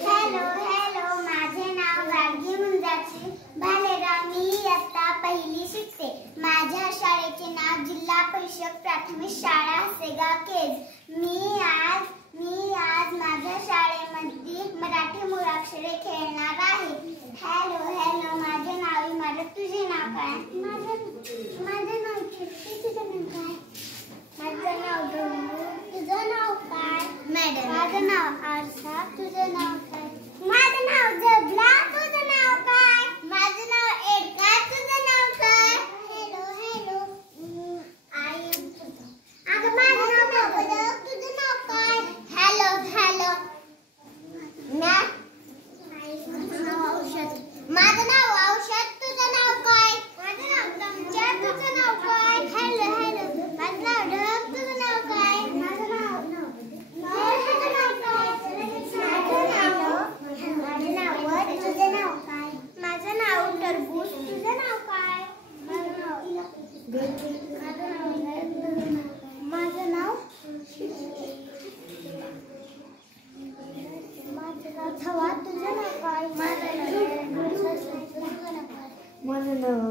Hello hello, माझे नाव गाडगी मुंजाची भालेराव. मी इयत्ता पहिली शिकते. माझ्या शाळेचे नाव जिल्हा परिषद प्राथमिक शाळा हसेगाव केज. मी आज माझ्या शाळेमध्ये मराठी मुळाक्षरे खेळणार आहे. हॅलो हॅलो, माझे नाव इमारत. तुझे नाव काय? माझे नाव कीर्ती. तुझे नाव काय? माझे नाव डोंगू. तुझं नाव काय? मॅडम. माझं नाव आरसा. तुझं नाव काय? माझं नाव जबला. तुझं नाव काय? माझं नाव एडका. तुझं नाव काय? हॅलो हॅलो, आई अगं माझं नाव बदल. तुझं नाव काय? हॅलो हॅलो, माझं नाव औषध. माझं नाव औषध. तुझं नाव काय? माझं नाव चमचा. तुझं नाव काय? हॅलो हॅलो, माझं नाव ढग. तुझं नाव काय? माझं नाव तुझं नाव काय? माझं नाव टरबूज. तुझं नाव काय? माझं नाव छवा. तुझं नाव काय? माझं नाव